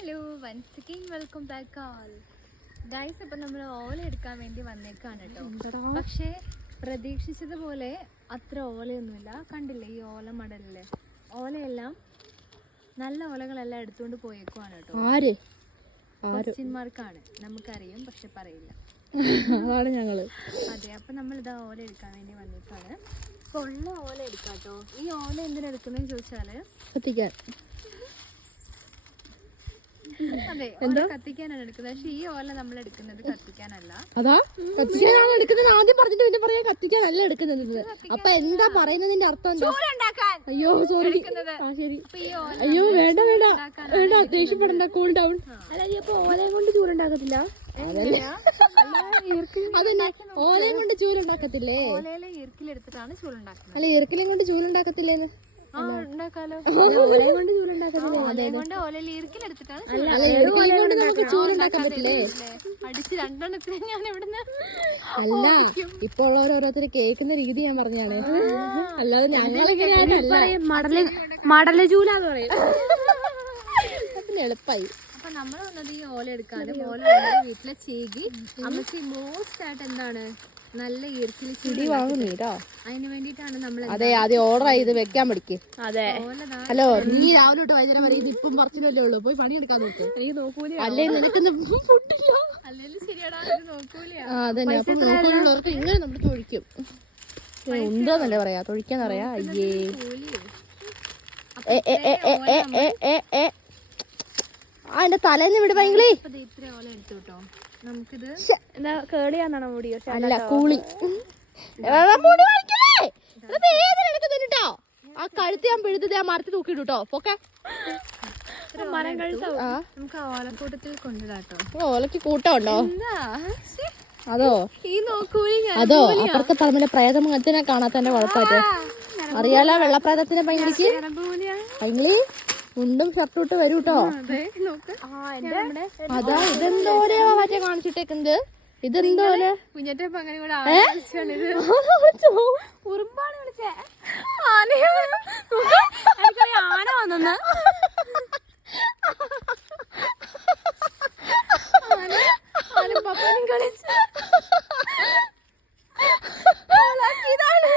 Hello once again welcome back all guys. ഇപ്പം നമ്മൾ ഓല എടുക്കാൻ വേണ്ടി വന്നേക്കാണ് കേട്ടോ. പക്ഷേ പ്രതീക്ഷിച്ചതുപോലെ അത്ര ഓലയൊന്നുമില്ല. കണ്ടില്ലേ ഈ ഓല മടലില് ഓലയെല്ലാം നല്ല ഓലകളെല്ലാം എടുത്തുകൊണ്ട് പോയേക്കുവാണ് കേട്ടോ. ക്വസ്റ്റ്യന്മാർക്കാണ്, നമുക്കറിയും പക്ഷെ പറയില്ല. അതെ, അപ്പം നമ്മളിതാ ഓല എടുക്കാൻ വേണ്ടി വന്നേക്കാണ്. അപ്പോൾ ഉള്ള ഓല എടുക്കാം കേട്ടോ. ഈ ഓല എന്തിനെടുക്കുന്നതെന്ന് ചോദിച്ചാൽ കത്തിക്കാൻ. അതെ, കത്തിക്കാനാണ് എടുക്കുന്നത്. പക്ഷെ ഈ ഓല നമ്മൾ എടുക്കുന്നത് കത്തിക്കാനല്ല. അതാ കത്തിക്കാനാണ് എടുക്കുന്നത്. ആദ്യം പറഞ്ഞിട്ട് പിന്നെ പറയാ കത്തിക്കാനല്ല എടുക്കുന്നത്. അപ്പൊ എന്താ പറയുന്നതിന്റെ അർത്ഥം എന്താ? അയ്യോ സോറി. ശരി. അയ്യോ വേണ്ട വേണ്ട വേണ്ട, ദേഷ്യപ്പെടണ്ട, കൂൾ ഡൗൺ. അല്ല അപ്പൊ ഓലയും കൊണ്ട് ചൂലുണ്ടാക്കത്തില്ല? അതന്നെ, ഓലയും കൊണ്ട് ചൂലുണ്ടാക്കത്തില്ലേ? ഓലയിലെ ഈർക്കിലെടുത്തിട്ടാണ് ചൂലുണ്ടാക്കുന്നത്. അല്ല ഈർക്കിലും കൊണ്ട് ചൂലുണ്ടാക്കത്തില്ലേന്ന്? ഉണ്ടാക്കാലോ. ഓലയും കൊണ്ട് ചൂലുണ്ടാക്കത്തില്ലേ? നമുക്ക് ചൂലുണ്ടാക്കാൻ പറ്റില്ലേ? അടിച്ച് രണ്ടെണ്ണത്തിന് ഞാൻ ഇവിടുന്ന് അല്ല, ഇപ്പൊ ഓരോരുത്തർ കേൾക്കുന്ന രീതി ഞാൻ പറഞ്ഞാണ്. അല്ലാതെ ഞങ്ങളെങ്ങനെയാണ് മടല ചൂലാന്ന് പറയും. പിന്നെ എളുപ്പായി. അപ്പൊ നമ്മൾ വന്നത് ഈ ഓല എടുക്കാതെ ഓല വീട്ടിലെ ചീകി അമ്മക്ക് മോസ്റ്റ് ആയിട്ട് എന്താണ് നല്ല ഈർക്കിൽ ചിടി വാങ്ങുന്നീട്ടോ. അതിന് വേണ്ടിട്ടാണ് നമ്മൾ. അതെ, ആദ്യം ഓർഡർ ചെയ്ത് വെക്കാൻ പഠിക്ക്. അതെ. ഹലോ, നീ രാവിലെ തൊട്ട് വൈകുന്നേരം വരെ ഇത് ഇപ്പം പറിച്ചില്ലല്ലേ ഉള്ളൂ. പോയി പണിയെടുക്കാൻ നോക്ക്. എനിക്ക് നോക്കൂല. അല്ലേ നിനക്ക് ഫുഡില്ല. അല്ലെങ്കിൽ ശരിയാടാ, നോക്കൂല. അതന്നെ, അപ്പൊ നോക്കുന്നുള്ളവർക്ക് ഇങ്ങനെ നമ്മൾ തൊഴിക്കും. ഉണ്ടോന്നല്ലേ പറയാ, തൊഴിക്കാന്നറിയാ. അയ്യേ എന്റെ തലേന്ന് വിട് ഭയങ്കര. ഇത്ര ഓല എടുത്തു കേട്ടോ. നമുക്കിത് കേളിയാന്നാണോ മുടി? അല്ല, കൂളി. മുടി ട്ടോ. ആ കഴുത്ത് ഞാൻ പിഴുത് ആ മരത്തിൽ തൂക്കിട്ടു കേട്ടോ. ഓക്കെ, നമുക്ക് ഓലക്കൂട്ടത്തിൽ കൊണ്ടിടാട്ടോ. ഓലക്ക് കൂട്ടം ഉണ്ടോ? അതോ ഈ നോക്കൂലി. അതോ അപ്പുറത്തെ പറമ്പിലെ പ്രേതത്തിനെ കാണാത്തന്റെ കുഴപ്പമായിട്ട് അറിയാലോ. വെള്ളപ്രേതത്തിനെ ഭയങ്കര ഭയങ്കര മുണ്ടും ഷർട്ടും ഇട്ട് വരൂ കേട്ടോ. അതാ ഇതെന്തോരെയോ മറ്റേ കാണിച്ചിട്ടേക്കുന്നത്. ഇതെന്തോലെ ഉറുമ്പാണ് വിളിച്ചേ. ആന വന്നെന്ന് പപ്പനും കളിച്ച് ഇതാണ്.